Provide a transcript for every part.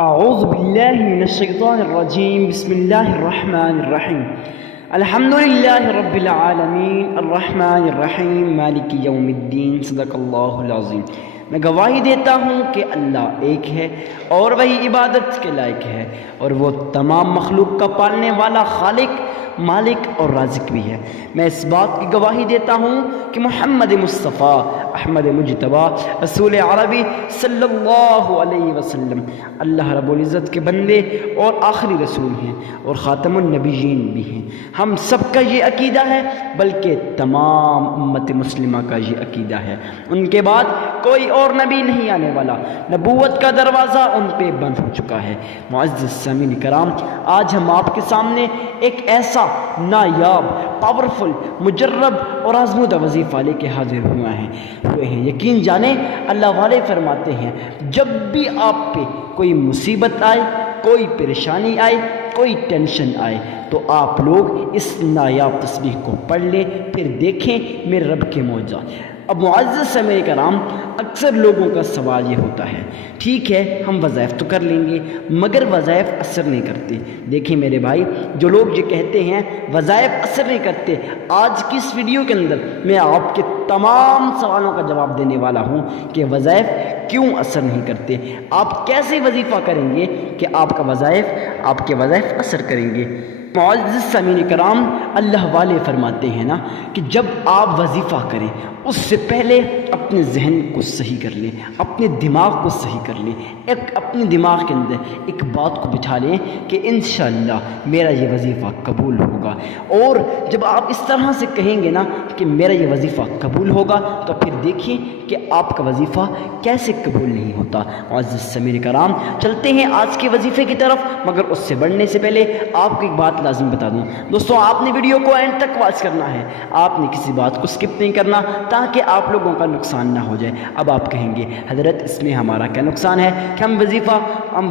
أعوذ بالله من الشيطان الرجيم بسم الله الرحمن الرحيم الحمد لله رب العالمين الرحمن الرحیم مالک یوم الدین صدق اللہ العظیم۔ میں گواہی دیتا ہوں کہ اللہ ایک ہے اور وہی عبادت کے لائق ہے، اور وہ تمام مخلوق کا پالنے والا خالق، مالک اور رازق بھی ہے۔ میں اس بات کی گواہی دیتا ہوں کہ محمد مصطفیٰ احمد مجتبیٰ رسول عربی صلی اللہ علیہ وسلم اللہ رب العزت کے بندے اور آخری رسول ہیں اور خاتم النبیین بھی ہیں۔ ہم سب کا یہ عقیدہ ہے، بلکہ تمام امت مسلمہ کا یہ عقیدہ ہے، ان کے بعد کوئی اور نبی نہیں آنے والا، نبوت کا دروازہ ان پہ بند ہو چکا ہے۔ معزز سامعین کرام، آج ہم آپ کے سامنے ایک ایسا نایاب، پاورفل، مجرب اور آزمودہ وظیفہ لے کے حاضر ہوئے ہیں۔ یقین جانیں، اللہ والے فرماتے ہیں جب بھی آپ پہ کوئی مصیبت آئے، کوئی پریشانی آئے، کوئی ٹینشن آئے، تو آپ لوگ اس نایاب تسبیح کو پڑھ لیں، پھر دیکھیں میرے رب کے معجزات۔ اب معزز سامعین کرام، اکثر لوگوں کا سوال یہ ہوتا ہے، ٹھیک ہے ہم وظائف تو کر لیں گے مگر وظائف اثر نہیں کرتے۔ دیکھیں میرے بھائی، جو لوگ یہ کہتے ہیں وظائف اثر نہیں کرتے، آج کی اس ویڈیو کے اندر میں آپ کے تمام سوالوں کا جواب دینے والا ہوں کہ وظائف کیوں اثر نہیں کرتے، آپ کیسے وظیفہ کریں گے کہ آپ کے وظائف اثر کریں گے۔ معزز سامعین کرام، اللہ والے فرماتے ہیں نا کہ جب آپ وظیفہ کریں اس سے پہلے اپنے ذہن کو صحیح کر لیں، اپنے دماغ کو صحیح کر لیں، اپنے دماغ کے اندر ایک بات کو بٹھا لیں کہ انشاءاللہ میرا یہ وظیفہ قبول ہوگا۔ اور جب آپ اس طرح سے کہیں گے نا کہ میرا یہ وظیفہ قبول ہوگا، تو پھر دیکھیں کہ آپ کا وظیفہ کیسے قبول نہیں ہوتا۔ معزز سامعین کرام، چلتے ہیں آج کے وظیفے کی طرف، مگر اس سے بڑھنے سے پہلے آپ کو ایک بات لازم بتا دوں۔ دوستوں، آپ نے ویڈیو کو اینڈ تک واچ کرنا ہے، آپ نے کسی بات کو سکپ نہیں کرنا تاکہ آپ لوگوں کا نقصان نہ ہو جائے۔ اب آپ کہیں گے حضرت اس میں ہمارا کیا نقصان ہے کہ ہم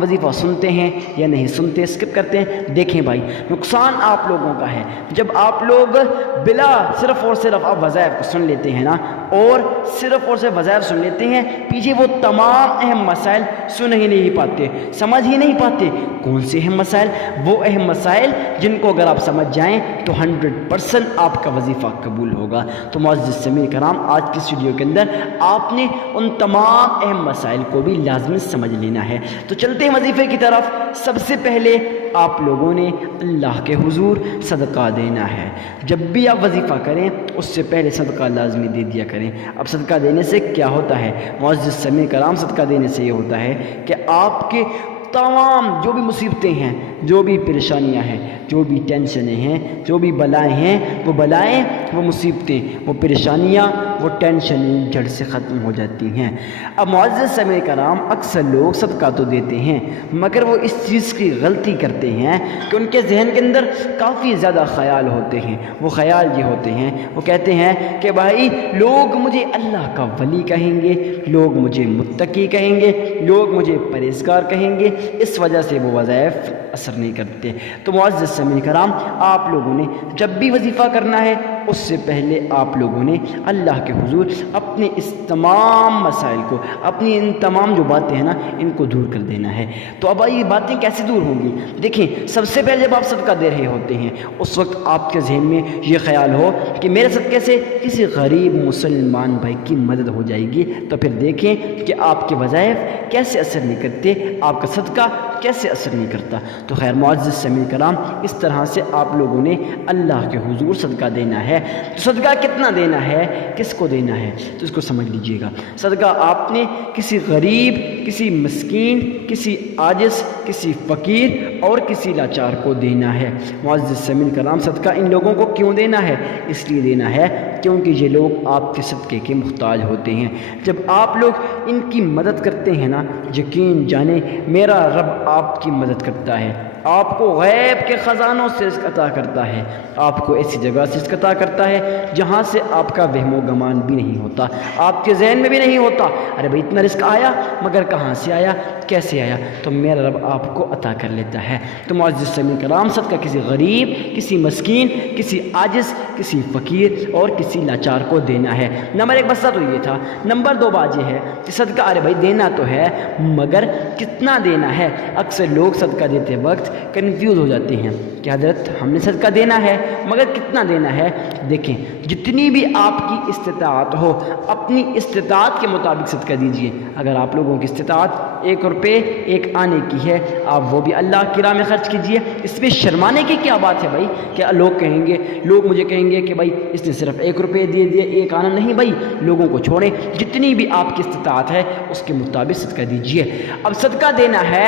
وظیفہ سنتے ہیں یا نہیں سنتے، سکپ کرتے ہیں؟ دیکھیں بھائی، نقصان آپ لوگوں کا ہے جب آپ لوگ بلا صرف اور صرف آپ وظائف کو سن لیتے ہیں نا، اور صرف اور صرف وظائف سن لیتے ہیں، پیچھے وہ تمام اہم مسائل سن ہی نہیں پاتے، سمجھ ہی نہیں پاتے۔ کون سے اہم مسائل؟ وہ اہم مسائل جن کو اگر آپ سمجھ جائیں تو 100% آپ کا وظیفہ قبول ہوگا۔ تو معزز سامعین کرام، آج کی اس ویڈیو کے اندر آپ نے ان تمام اہم مسائل کو بھی لازمی سمجھ لینا ہے۔ تو چلتے ہیں وظیفے کی طرف۔ سب سے پہلے آپ لوگوں نے اللہ کے حضور صدقہ دینا ہے۔ جب بھی آپ وظیفہ کریں اس سے پہلے صدقہ لازمی دے دیا کریں۔ اب صدقہ دینے سے کیا ہوتا ہے معزز سامعین کرام؟ صدقہ دینے سے یہ ہوتا ہے کہ آپ کے تمام جو بھی مصیبتیں ہیں، جو بھی پریشانیاں ہیں، جو بھی ٹینشنیں ہیں، جو بھی بلائیں ہیں، وہ بلائیں، وہ مصیبتیں، وہ پریشانیاں، وہ ٹینشنیں جڑ سے ختم ہو جاتی ہیں۔ اب معزز سامعین کرام، اکثر لوگ صدقہ تو دیتے ہیں مگر وہ اس چیز کی غلطی کرتے ہیں کہ ان کے ذہن کے اندر کافی زیادہ خیال ہوتے ہیں۔ وہ خیال یہ ہوتے ہیں، وہ کہتے ہیں کہ بھائی لوگ مجھے اللہ کا ولی کہیں گے، لوگ مجھے متقی کہیں گے، لوگ مجھے پرہیزگار کہیں گے، اس وجہ سے وہ وظائف اثر نہیں کرتے۔ تو معزز سامعین کرام، آپ لوگوں نے جب بھی وظیفہ کرنا ہے اس سے پہلے آپ لوگوں نے اللہ کے حضور اپنے اس تمام مسائل کو، اپنی ان تمام جو باتیں ہیں نا، ان کو دور کر دینا ہے۔ تو اب یہ باتیں کیسے دور ہوں گی؟ دیکھیں، سب سے پہلے جب آپ صدقہ دے رہے ہوتے ہیں اس وقت آپ کے ذہن میں یہ خیال ہو کہ میرے صدقے سے کسی غریب مسلمان بھائی کی مدد ہو جائے گی، تو پھر دیکھیں کہ آپ کے وظائف کیسے اثر نہیں کرتے، آپ کا صدقہ کیسے اثر نہیں کرتا۔ تو خیر معزز سامعین کرام، اس طرح سے آپ لوگوں نے اللہ کے حضور صدقہ دینا ہے۔ تو صدقہ کتنا دینا ہے، کس کو دینا ہے، تو اس کو سمجھ لیجئے گا۔ صدقہ آپ نے کسی غریب، کسی مسکین، کسی عاجز، کسی فقیر اور کسی لاچار کو دینا ہے۔ معزز سامعین کرام، صدقہ ان لوگوں کو کیوں دینا ہے؟ اس لیے دینا ہے کیونکہ یہ لوگ آپ کے صدقے کے محتاج ہوتے ہیں۔ جب آپ لوگ ان کی مدد کرتے ہیں نا، یقین جانیں میرا رب آپ کی مدد کرتا ہے، آپ کو غیب کے خزانوں سے رزق عطا کرتا ہے، آپ کو ایسی جگہ سے رزق عطا کرتا ہے جہاں سے آپ کا وہم و گمان بھی نہیں ہوتا، آپ کے ذہن میں بھی نہیں ہوتا ارے بھائی اتنا رزق آیا مگر کہاں سے آیا، کیسے آیا، تو میرا رب آپ کو عطا کر لیتا ہے۔ تو معزز سامعین کرام، صدقہ کسی غریب، کسی مسکین، کسی عاجز، کسی فقیر اور کسی لاچار کو دینا ہے۔ نمبر 1 مسئلہ تو یہ تھا۔ نمبر 2 بات یہ ہے کہ صدقہ ارے بھائی دینا تو ہے مگر کتنا دینا ہے۔ اکثر لوگ صدقہ دیتے وقت کنفیوز ہو جاتے ہیں کہ حضرت ہم نے صدقہ دینا ہے مگر کتنا دینا ہے۔ دیکھیں جتنی بھی آپ کی استطاعت ہو اپنی استطاعت کے مطابق صدقہ دیجئے۔ اگر آپ لوگوں کی استطاعت 1 روپے 1 آنے کی ہے آپ وہ بھی اللہ کی راہ میں خرچ کیجئے۔ اس میں شرمانے کی کیا بات ہے بھائی کہ لوگ مجھے کہیں گے کہ بھائی اس نے صرف 1 روپے دے دیے 1 آنا، نہیں بھائی، لوگوں کو چھوڑیں، جتنی بھی آپ کی استطاعت ہے اس کے مطابق صدقہ دیجئے۔ اب صدقہ دینا ہے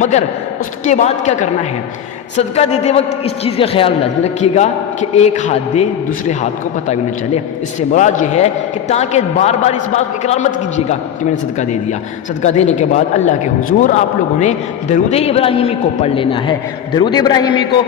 مگر اس کے بعد کیا کرنا ہے؟ صدقہ دیتے وقت اس چیز کا خیال لازم رکھیے گا کہ ایک ہاتھ دے دوسرے ہاتھ کو پتہ بھی نہ چلے۔ اس سے مراد یہ ہے کہ تاکہ بار بار اس بات کو اقرار مت کیجیے گا کہ میں نے صدقہ دے دیا۔ صدقہ دینے کے بعد اللہ کے حضور آپ لوگوں نے درود ابراہیمی کو پڑھ لینا ہے۔ درود ابراہیمی کو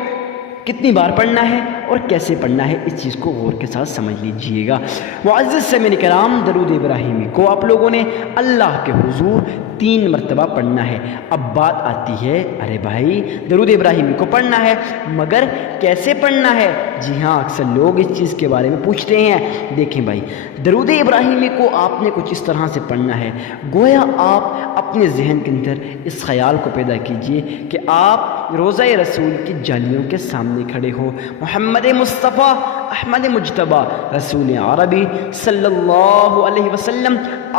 کتنی بار پڑھنا ہے اور کیسے پڑھنا ہے اس چیز کو غور کے ساتھ سمجھ لیجئے گا۔ معزز سامعین کرام، درود ابراہیمی کو آپ لوگوں نے اللہ کے حضور 3 مرتبہ پڑھنا ہے۔ اب بات آتی ہے ارے بھائی درود ابراہیمی کو پڑھنا ہے مگر کیسے پڑھنا ہے؟ جی ہاں، اکثر لوگ اس چیز کے بارے میں پوچھتے ہیں۔ دیکھیں بھائی درود ابراہیمی کو آپ نے کچھ اس طرح سے پڑھنا ہے گویا آپ اپنے ذہن کے اندر اس خیال کو پیدا کیجئے کہ آپ روضہ رسول کی جالیوں کے سامنے کھڑے ہو، محمد مصطفیٰ احمد مجتبی رسول عربی صلی اللہ علیہ وسلم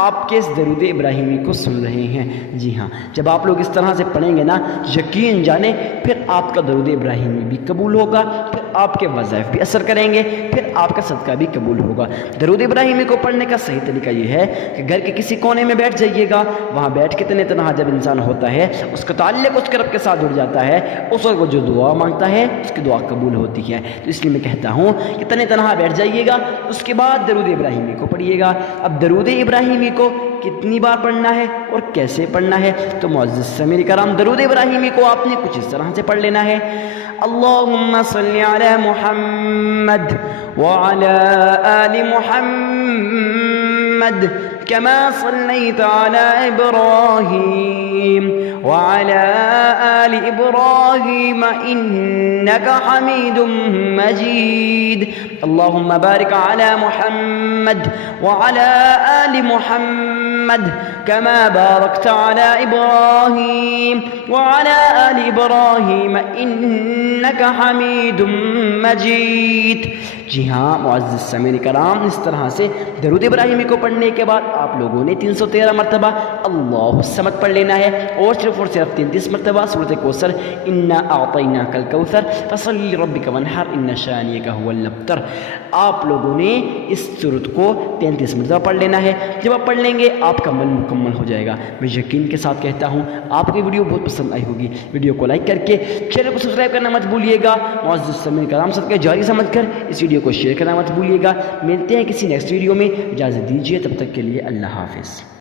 آپ کے اس درود ابراہیمی کو سن رہے ہیں۔ جی ہاں، جب آپ لوگ اس طرح سے پڑھیں گے نا، یقین جانیں پھر آپ کا درود ابراہیمی بھی قبول ہوگا، پھر آپ کے وظائف بھی اثر کریں گے، پھر آپ کا صدقہ بھی قبول ہوگا۔ درود ابراہیمی کو پڑھنے کا صحیح طریقہ یہ ہے کہ گھر کے کسی کونے میں بیٹھ جائیے گا، وہاں بیٹھ کے تنہا جب انسان ہوتا ہے اس کا تعلق اس کے رب کے ساتھ جڑ جاتا ہے، اس وقت وہ جو دعا مانگتا ہے اس کی دعا قبول ہوتی ہے۔ تو اس لیے میں کہتا ہوں کہ تنہا بیٹھ جائیے گا، اس کے بعد درود ابراہیمی کو پڑھیے گا۔ اب درود ابراہیمی کو کتنی بار پڑھنا ہے اور کیسے پڑھنا ہے؟ تو معزز سامعین کرام، درود ابراہیمی کو آپ نے کچھ اس طرح سے پڑھ لینا ہے: اللہم صلی علی محمد وعلی آل محمد كما صليت على إبراهيم وعلى آل إبراهيم إنك حميد مجيد اللهم بارك على محمد وعلى آل محمد كما باركت على إبراهيم وعلى آل إبراهيم إنك حميد مجيد۔ جی ہاں معزز سامعین کرام، اس طرح سے درود ابراہیمی کو پڑھنے کے بعد آپ لوگوں نے 313 مرتبہ اللہ الصمد پڑھ لینا ہے اور صرف 33 مرتبہ سورۃ کوثر انا اعطیناک الکوثر فصلی لربک وانحر ان شانئک هو الابتر، آپ لوگوں نے اس سورت کو 33 مرتبہ پڑھ لینا ہے۔ جب آپ پڑھ لیں گے آپ کا عمل مکمل ہو جائے گا۔ میں یقین کے ساتھ کہتا ہوں آپ کو ویڈیو بہت پسند آئی ہوگی۔ ویڈیو کو لائک کر کے چینل کو سبسکرائب کرنا مت بھولیے گا۔ معزز سامعین کرام، صدقہ جاری سمجھ کر اس ویڈیو کو شیئر کرنا مت بھولیے گا۔ ملتے ہیں کسی نیکسٹ ویڈیو میں، اجازت دیجیے، تب تک کے لیے اللہ حافظ۔